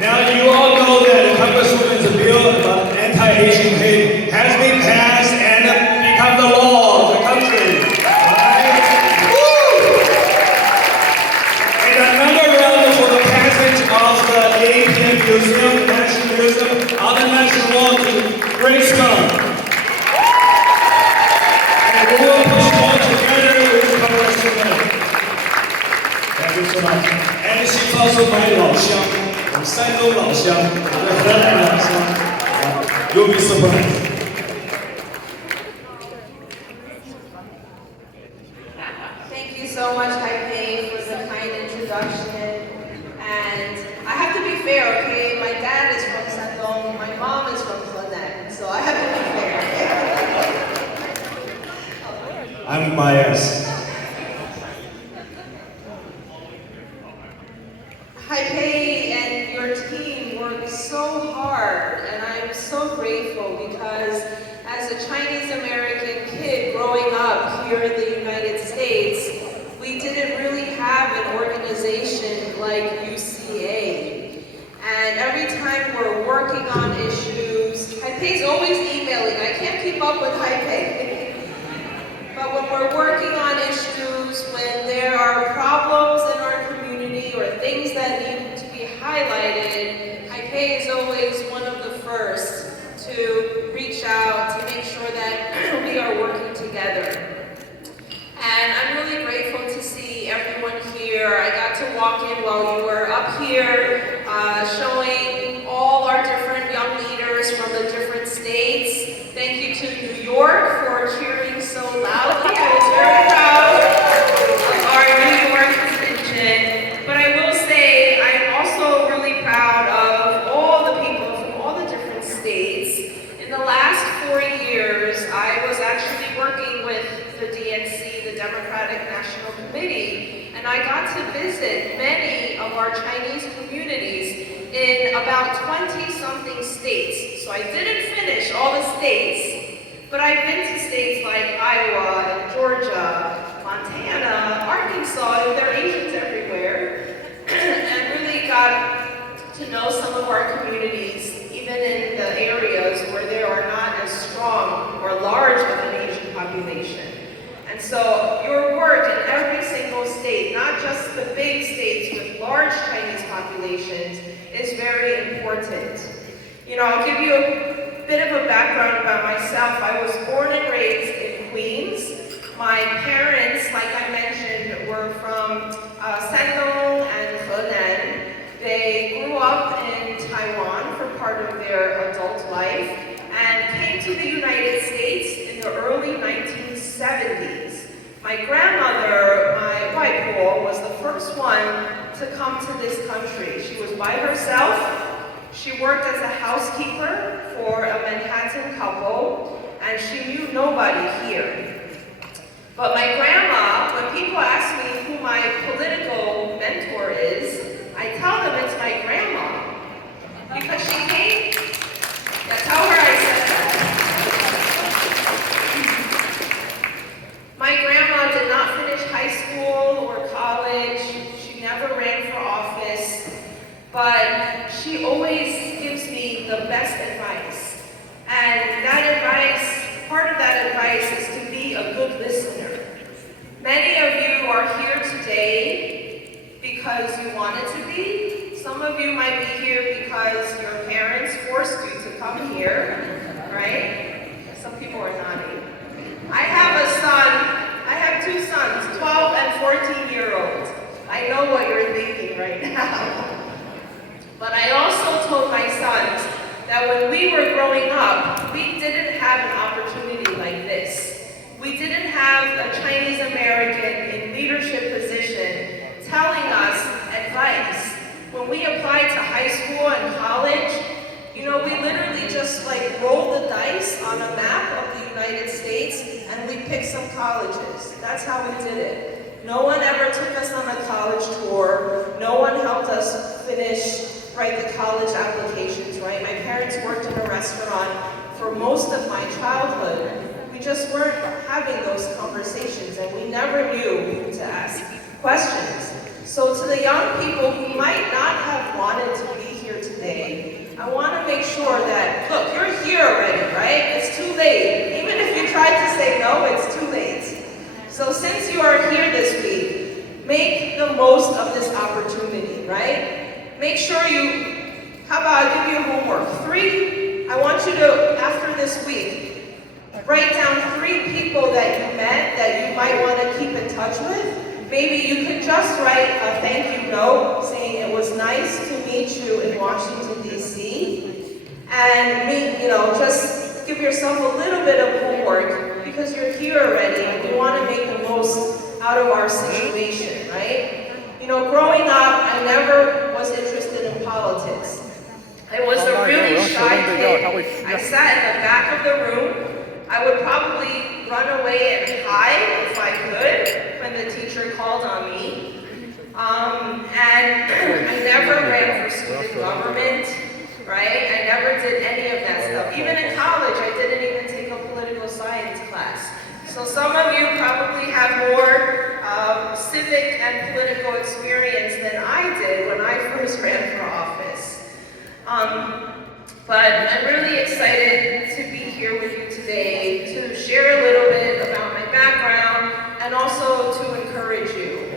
Now you all know that Congresswoman's bill about anti-Asian hate has been passed and become the law of the country. Right? Woo! And another round for the passage of the Asian Museum, National Museum, on the national law to Grace Meng. And we will push all together with Congresswoman. Thank you so much. And she's also my 老乡。山东老乡，河南老乡，you'll be surprised. Thank you so much, Taipei, for the kind introduction. And I have to be fair, okay? My dad is from Shandong, my mom is from Henan, so I have to be fair. I'm biased. Taipei and your team worked so hard, and I'm so grateful because as a Chinese American kid growing up here in the United States, we didn't really have an organization like UCA. And every time we're working on issues, Taipei's always emailing. I can't keep up with Taipei. But when we're working on issues, when there are problems in our community or things that need to be highlighted, Taipei is always one of the first to reach out to make sure that we are working together. And I'm really grateful to see everyone here. I got to walk in while you were up here, showing all our different young leaders from the different states. Thank you to New York for cheering so loudly. I was very proud of our New York contingent. But I will say, I'm also really proud of all the people from all the different states. In the last 4 years, I was actually working with the DNC, the Democratic National Committee, and I got to visit many of our Chinese communities in about 20-something states. So I didn't finish all the states, but I've been to states like Iowa and Georgia, Montana, Arkansas, and there are Asians everywhere, and really got to know some of our communities, even in the areas where there are not as strong or large of an Asian population. And so your work in every single state, not just the big states with large Chinese populations, is very important. You know, I'll give you a bit of a background about myself. I was born and raised in Queens. My parents, like I mentioned, were from Shandong and Henan. They grew up in Taiwan for part of their adult life and came to the United States in the early 1970s. My grandmother, my Waipo, was the first one to come to this country. She was by herself. She worked as a housekeeper for a Manhattan couple, and she knew nobody here. But my grandma, when people ask me who my political mentor is, I tell them it's my grandma. Because she came, tell her I said that. My grandma did not finish high school or college. She never ran for office. But she always gives me the best advice. And that advice, part of that advice is to be a good listener. Many of you are here today because you wanted to be. Some of you might be here because your parents forced you to come here, right? Some people are nodding. I have a son, I have two sons, 12 and 14-year-olds. I know what you're thinking right now. But I also told my sons that when we were growing up, we didn't have an opportunity like this. We didn't have a Chinese American in leadership position telling us advice. When we applied to high school and college, you know, we literally just like rolled the dice on a map of the United States and we picked some colleges. That's how we did it. No one ever took us on a college tour. No one helped us write the college applications, right? My parents worked in a restaurant for most of my childhood. We just weren't having those conversations and we never knew who to ask questions. So to the young people who might not have wanted to be here today, since you are here this week, make the most of this opportunity, right? Make sure how about I give you homework? I want you to, after this week, write down 3 people that you met that you might want to keep in touch with. Maybe you could just write a thank you note saying it was nice to meet you in Washington, D.C. And just give yourself a little bit of homework because you're here already and we want to make the most out of our situation, right? Growing up, I never was interested in politics. I was a really shy kid. I sat in the back of the room. I would probably run away and hide if I could when the teacher called on me. And I never ran for student government, right? I never did any of that stuff. Even in college, I didn't even take a political science class. So some of you probably have more civic and political experience than I did when I first ran for office. But I'm really excited to be here with you today to share a little bit about my background and also to encourage you.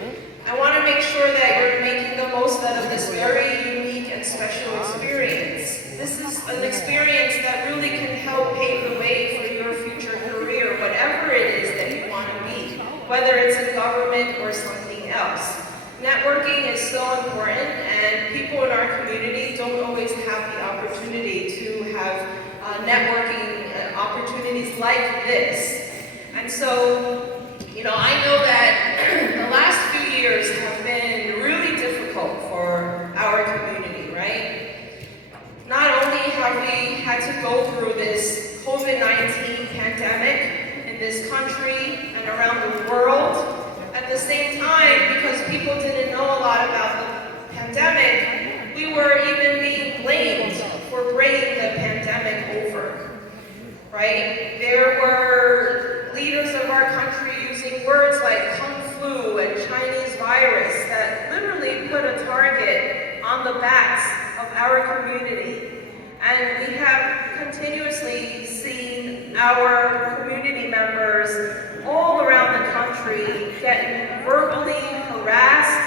I want to make sure that you're making the most out of this very unique and special experience. This is an experience that really can help pave the way for your future career, whatever it is that you want to be, whether it's in government or something else. Networking is so important, and people in our community don't always have the opportunity to have networking opportunities like this. And so, I know that the last few years have been really difficult for our community, right? Not only have we had to go through this COVID-19 pandemic in this country and around the world, at the same time, because people didn't know a lot about the pandemic, we were even being blamed for bringing the pandemic over, right? There were leaders of our country using words like Kung Flu and Chinese virus that literally put a target on the backs of our community. And we have continuously seen our community members all around the country getting verbally harassed,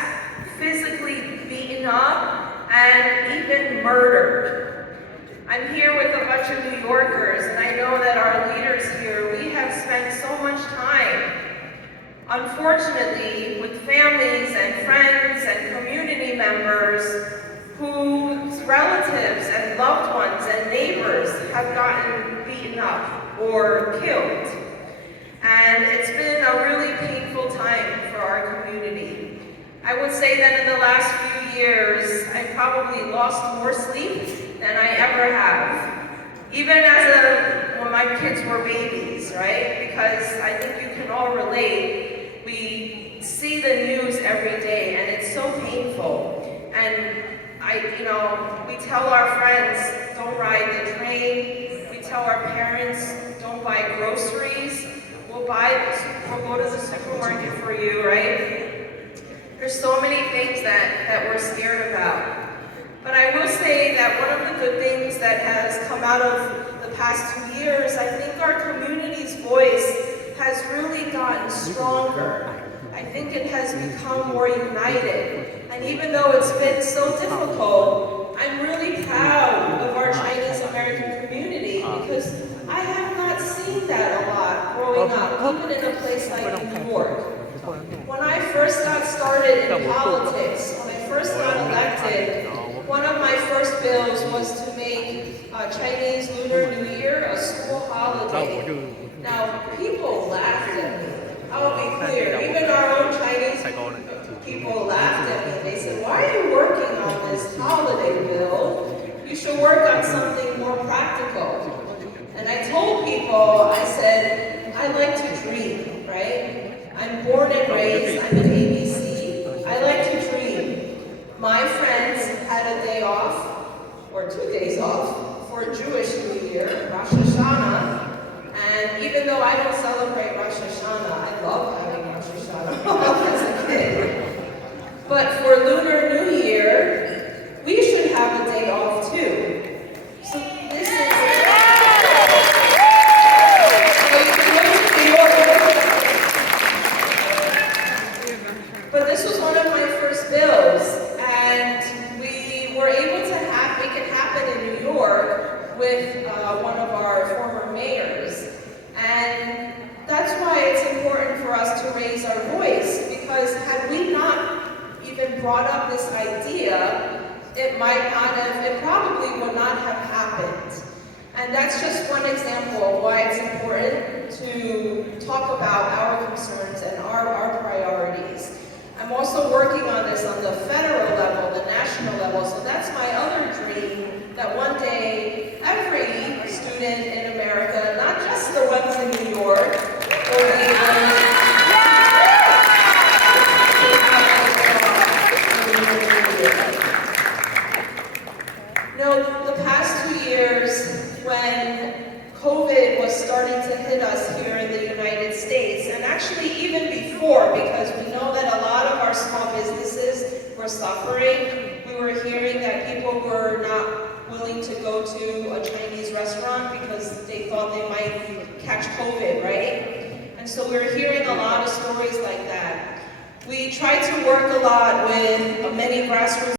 physically beaten up, and even murdered. I'm here with a bunch of New Yorkers, and I know that our leaders here, we have spent so much time, unfortunately, with families and friends and community members whose relatives and loved ones and neighbors have gotten beaten up or killed. And it's been a really painful time for our community. I would say that in the last few years, I probably lost more sleep than I ever have. Even when my kids were babies, right? Because I think you can all relate. We see the news every day and it's so painful. And we tell our friends, don't ride the train. We tell our parents, don't buy groceries. We'll go to the supermarket for you, right? There's so many things that we're scared about. But I will say that one of the good things that has come out of the past 2 years, I think our community's voice has really gotten stronger. I think it has become more united. And even though it's been so difficult, I'm really proud of our Chinese American community because I have not seen that a lot growing up, even in a place like New York. When I first got started in politics, when I first got elected, one of my first bills was to make Chinese Lunar New Year a school holiday. Now, people laughed at me. I'll be clear, even our own Chinese people laughed at me. They said, why are you working on this holiday bill? You should work on something more practical. And I told people, I said, I like to dream, right? I'm born and raised, I'm an ABC. I like to dream. My friends had a day off, or 2 days off, for Jewish New Year, Rosh Hashanah. And even though I don't celebrate Rosh Hashanah, I love having Rosh Hashanah as a kid. But for Lunar New Year, we should have a day off too. So this is... So you can go to New York. with one of our former mayors. And that's why it's important for us to raise our voice, because had we not even brought up this idea, it probably would not have happened. And that's just one example of why it's important to talk about our concerns and our priorities. I'm also working on this on the federal level, the national level, so that's my other dream, that one day every student in America, not just the ones in New York, will be able to the past 2 years, when COVID was starting to hit us here in the United States, and actually even before, because we know that a lot of our small businesses were suffering. We were hearing that people were not willing to go to a Chinese restaurant because they thought they might catch COVID, right? And so we were hearing a lot of stories like that. We tried to work a lot with many grassroots